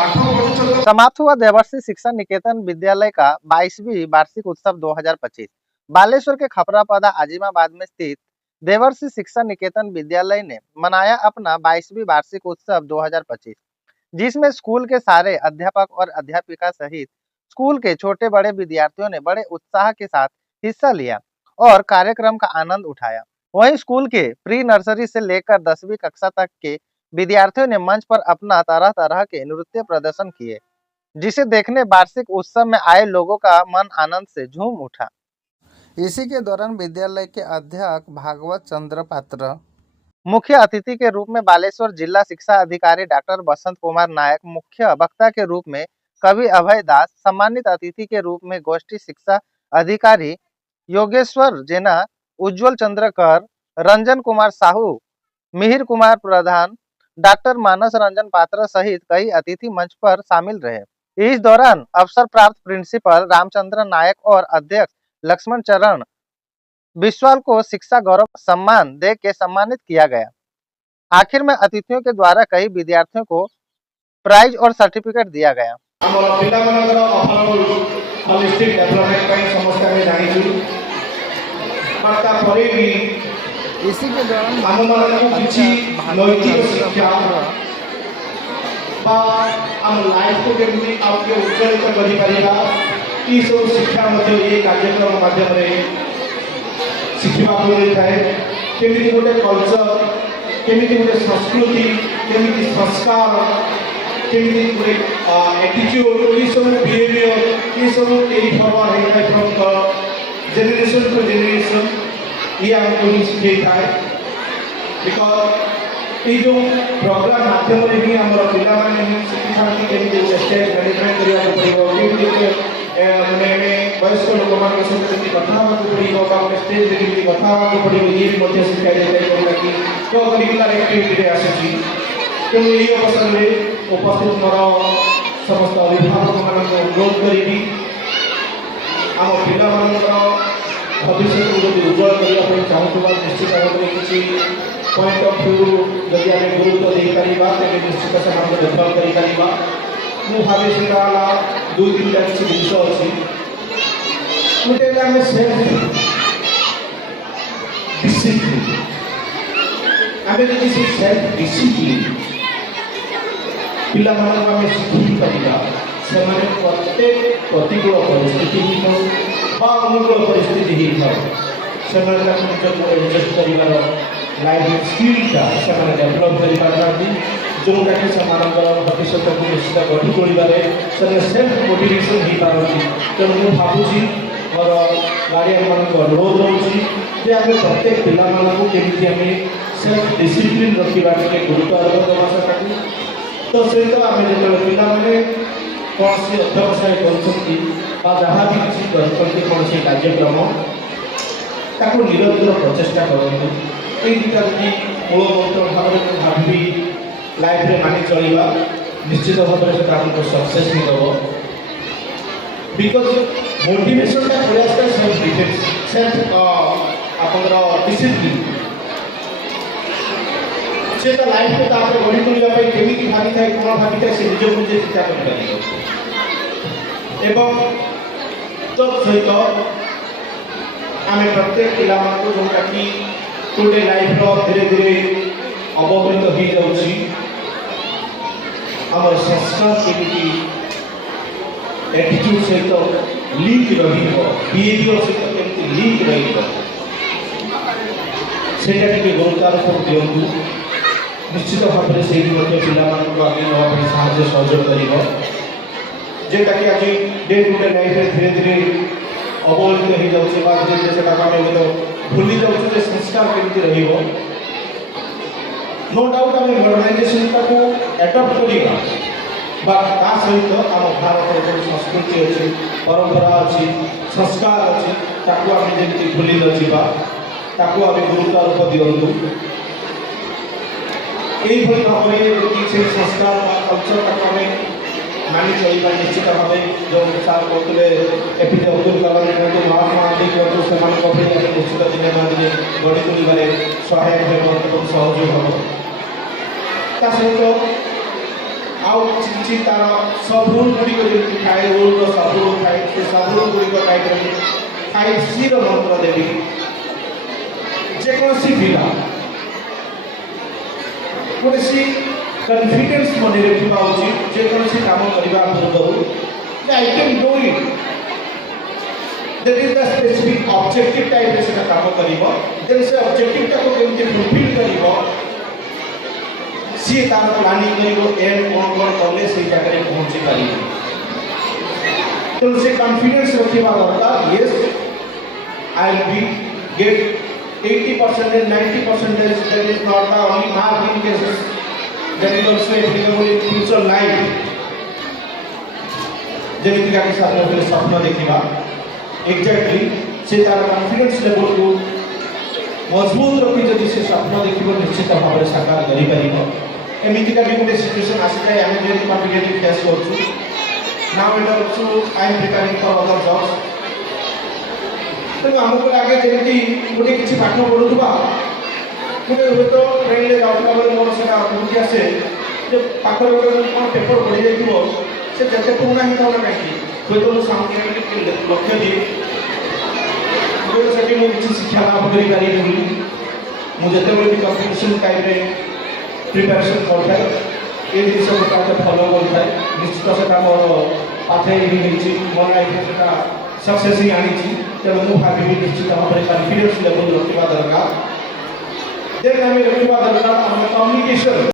समाप्त हुआ देवर्षि शिक्षा निकेतन विद्यालय का 22वीं वार्षिक उत्सव 2025। बालेश्वर के खपरापदा आजिमाबाद में स्थित देवर्षि शिक्षा निकेतन विद्यालय ने मनाया अपना 22वीं वार्षिक उत्सव 2025, जिसमें स्कूल के सारे अध्यापक और अध्यापिका सहित स्कूल के छोटे बड़े विद्यार्थियों ने बड़े उत्साह के साथ हिस्सा लिया और कार्यक्रम का आनंद उठाया। वहीं स्कूल के प्री नर्सरी से लेकर 10वीं कक्षा तक के विद्यार्थियों ने मंच पर अपना तरह तरह के नृत्य प्रदर्शन किए, जिसे देखने वार्षिक उत्सव में आए लोगों का मन आनंद से झूम उठा। इसी के दौरान विद्यालय के अध्यक्ष भागवत चंद्र पात्र, मुख्य अतिथि के रूप में बालेश्वर जिला शिक्षा अधिकारी डॉक्टर बसंत कुमार नायक, मुख्य वक्ता के रूप में कवि अभय दास, सम्मानित अतिथि के रूप में गोष्ठी शिक्षा अधिकारी योगेश्वर जेना, उज्जवल चंद्रकर, रंजन कुमार साहू, मिहिर कुमार प्रधान, डॉक्टर मानस रंजन पात्र सहित कई अतिथि मंच पर शामिल रहे। इस दौरान अवसर प्राप्त प्रिंसिपल रामचंद्र नायक और अध्यक्ष लक्ष्मण चरण बिस्वाल को शिक्षा गौरव सम्मान दे के सम्मानित किया गया। आखिर में अतिथियों के द्वारा कई विद्यार्थियों को प्राइज और सर्टिफिकेट दिया गया। इसी के दौरान नैतिक शिक्षा लाइफ को केमती आपके उत्साहित कर सब शिक्षा कार्यक्रम माध्यम शिखा मिलता है केमी गोटे कल्चर केमी गोटे संस्कृति केमी संस्कार केमी गोटे एटीट्यूड ये सब बिहेवियर ये सब फॉरवर्ड होता है from the generation to generation ये हमको शिखा है बिकॉज ये जो प्रोग्राम माध्यम ही आम पाने शिखी था कि स्टेज मैनेजमेंट करने मैंने वयस्क लोक सहित कथा पड़ो स्टेज कथा पड़ो ये भी शिक्षा देता है को करिकुलर एक्टिविटी आसूँ तेणु ये अवसर में उपस्थित मोर समस्त अभिभावक मान अनुरोध करी आम पिला भविष्य को जब उज्जवल करने चाहूबा निश्चित भाव में किसी पॉइंट ऑफ व्यू जदि आम गुरुत्व दे पार तेज निश्चित से डेभलप कर मुझे भावे से दुई तीन टा किसी जिस अच्छी गोटे सेल्फ डिसिप्लिन आम जब से सेल्फ डिसिप्लिन पिला शिखी पार से प्रत्येक प्रतिकूल परिस्थिति अनुकूल परिस्थिति से एडजस्ट कर लाइफ स्किलटा से डेभलप कर जोटा कि भविष्य को निश्चित गढ़ी तोड़े से सेल्फ मोटिवेशन हो पारती तेणु मुझे भावुँ मोर गार्डियन मान अनुरोध रोचे जे आम प्रत्येक पिला केमी आम सेल्फ डिसिप्लिन रखा टे गुरुत्व आरोप देवा तो सहित आम जो पिला कौन सी अध्यवसाय कर जहाँ भी किसी करते कौन से कार्यक्रम ताको निरंतर प्रचेषा करूँ ये दुटा जी मूल मंत्र भाव में भावी लाइफ रे मानि चलवा निश्चित भाव में से सक्सेस मिलब बिकज मोटिवेशन का प्रयास कर सेल्फ डिफेंस सेल्फ आप डिसिप्लिन से तो लाइफ को गढ़ी तोड़ापी केमी भागी था कौन भागी था से निज मुझे चिंता कर सहित आम प्रत्येक पिला जोटा कि गोटे लाइफ धीरे धीरे अवहेलित हो जाऊँगी आम संस्कार केमी एटीट्यूड सहित लिंक बिहेवियर सहित केमी लिंक रही गुरुत्वारोप दिंतु निश्चित भाव में से पिला आगे नापी साहय सहयोग कर जेटा कि आज डे टू डे लाइफ धीरे धीरे अवहेलित हो जाए भूली जाऊँ संस्कार केमी रही नो डाउट आम मॉडर्नाइजेशन को एडप्ट करवा सहित आम भारत जो संस्कृति अच्छी परंपरा अच्छी संस्कार अच्छी ताकू आम जमी भूली न जावा ताकू आम गुरुत्वारोप दिंतु यही भाव में से संस्कार कल्चर आम मानि चलवा निश्चित भाव जो सार कहते एपीजे अब्दुल कलाम कहतु महात्मा गांधी कहतु से निश्चित दिन दिन गढ़ी तोड़े सहायक सहयोग हम सहित आउ किसी तार सब रूल गुड़िक जमी थाए रूल सब रूल थाए से सब रूल गुड़िक टाइप 5C मंत्र देवी जेकोसी पिला कोनसी कॉन्फिडेंस मन रखा उचित जेकोसी काम करबा पूर्व I can do it that is the specific objective type से काम करिवो देन से ऑब्जेक्टिव को केमती फुलफिल करिवो सी तार प्लानिंग करिवो एंड कोन करले से जगह रे पहुंची पारिबो तो से कॉन्फिडेंस रखिबा दरकार yes I will be get 80% and 90% that is not the only mark in cases that is also applicable in future life जमिति का साथ में स्वप्न देखिबा एग्जैक्टली से तार कॉन्फिडेंस लेवल को मजबूत रखी जदि से स्वप्न देखिबो निश्चित भाव में साकार करि परिबो एमिति का भी गोटे सिचुएशन आसी जाय हम जे कॉम्पिटिटिव फेस करछु now it also I am preparing for other jobs तो हमको लगे जमी गोटे किसी पाठ पढ़ुवा गोटे हूँ तो ट्रेन में जाऊला बेले मोर से अनुभूति आसे जो पाखर गोटे कौन पेपर पढ़ी जाइए से जैसे पुराना ही था कहीं हूँ तो मुझे लक्ष्य दिए हूँ से किसी शिक्षा लाभ करें मुझे भी कम्पिटिशन टाइम प्रिपेरेसन कर जिन सब फलो कर निश्चित से मोर पाथे ही मोर लाइफ सक्सेस ही आनी तेणु मुझे भावी निश्चित भाव में कॉन्फिडेंस लेवल रखा दरकार देन आम रखा दरकार कम्युनिकेशन